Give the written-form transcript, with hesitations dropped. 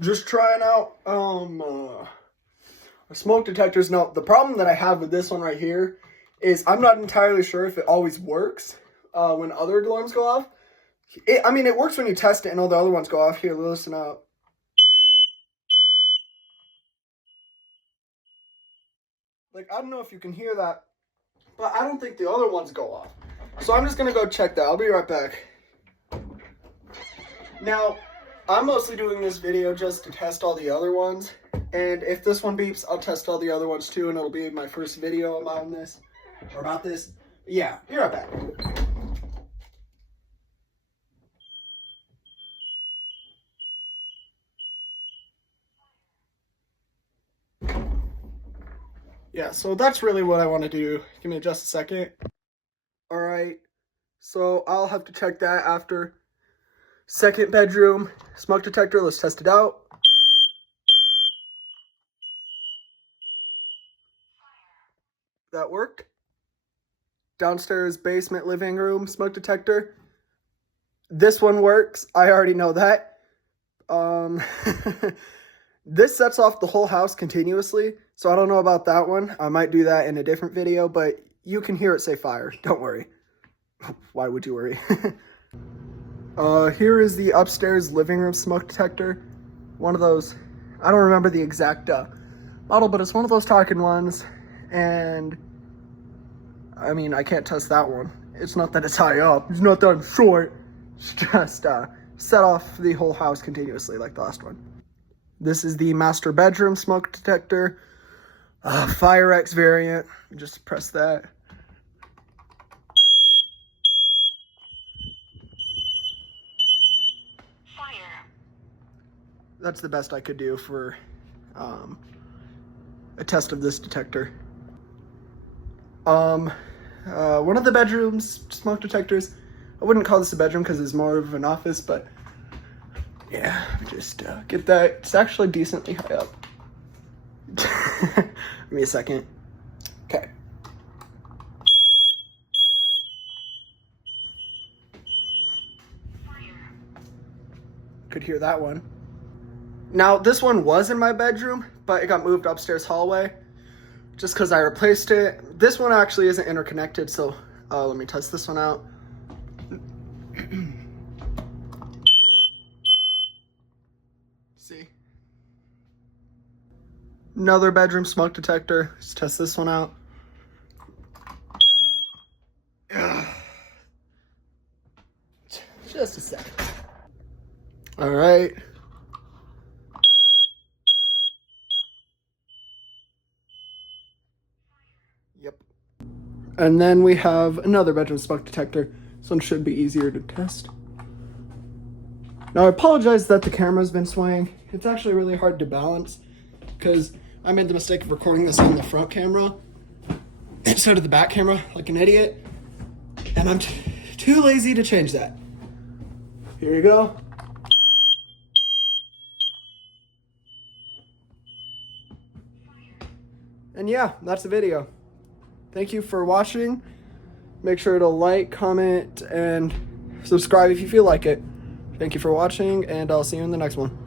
Just trying out smoke detectors. Now, the problem that I have with this one right here is I'm not entirely sure if it always works when other alarms go off. I mean, it works when you test it and all the other ones go off. Here, listen up. Like, I don't know if you can hear that, but I don't think the other ones go off. So I'm just going to go check that. I'll be right back. Now, I'm mostly doing this video just to test all the other ones. And if this one beeps, I'll test all the other ones too. And it'll be my first video about this. Or about this. Yeah, be right back. Yeah, so that's really what I want to do. Give me just a second. Alright, so I'll have to check that after. Second bedroom, smoke detector, let's test it out. That worked. Downstairs, basement, living room, smoke detector. This one works, I already know that. This sets off the whole house continuously, so I don't know about that one. I might do that in a different video, but you can hear it say fire. Don't worry. Why would you worry? Here is the upstairs living room smoke detector. One of those, I don't remember the exact model, but it's one of those talking ones. And, I mean, I can't test that one. It's not that it's high up. It's not that I'm short. It's just set off the whole house continuously like the last one. This is the master bedroom smoke detector. Fire X variant. Just press that. Fire. That's the best I could do for a test of this detector. One of the bedrooms smoke detectors. I wouldn't call this a bedroom because it's more of an office, but yeah, just get that. It's actually decently high up. Give me a second. Okay. Could hear that one. Now, this one was in my bedroom, but it got moved upstairs hallway just because I replaced it. This one actually isn't interconnected, so let me test this one out. See? Another bedroom smoke detector. Let's test this one out. Just a second. All right. Yep. And then we have another bedroom smoke detector. This one should be easier to test. Now, I apologize that the camera's been swaying. It's actually really hard to balance because I made the mistake of recording this on the front camera instead of the back camera like an idiot. And I'm too lazy to change that. Here you go. And yeah, that's the video. Thank you for watching. Make sure to like, comment, and subscribe if you feel like it. Thank you for watching, and I'll see you in the next one.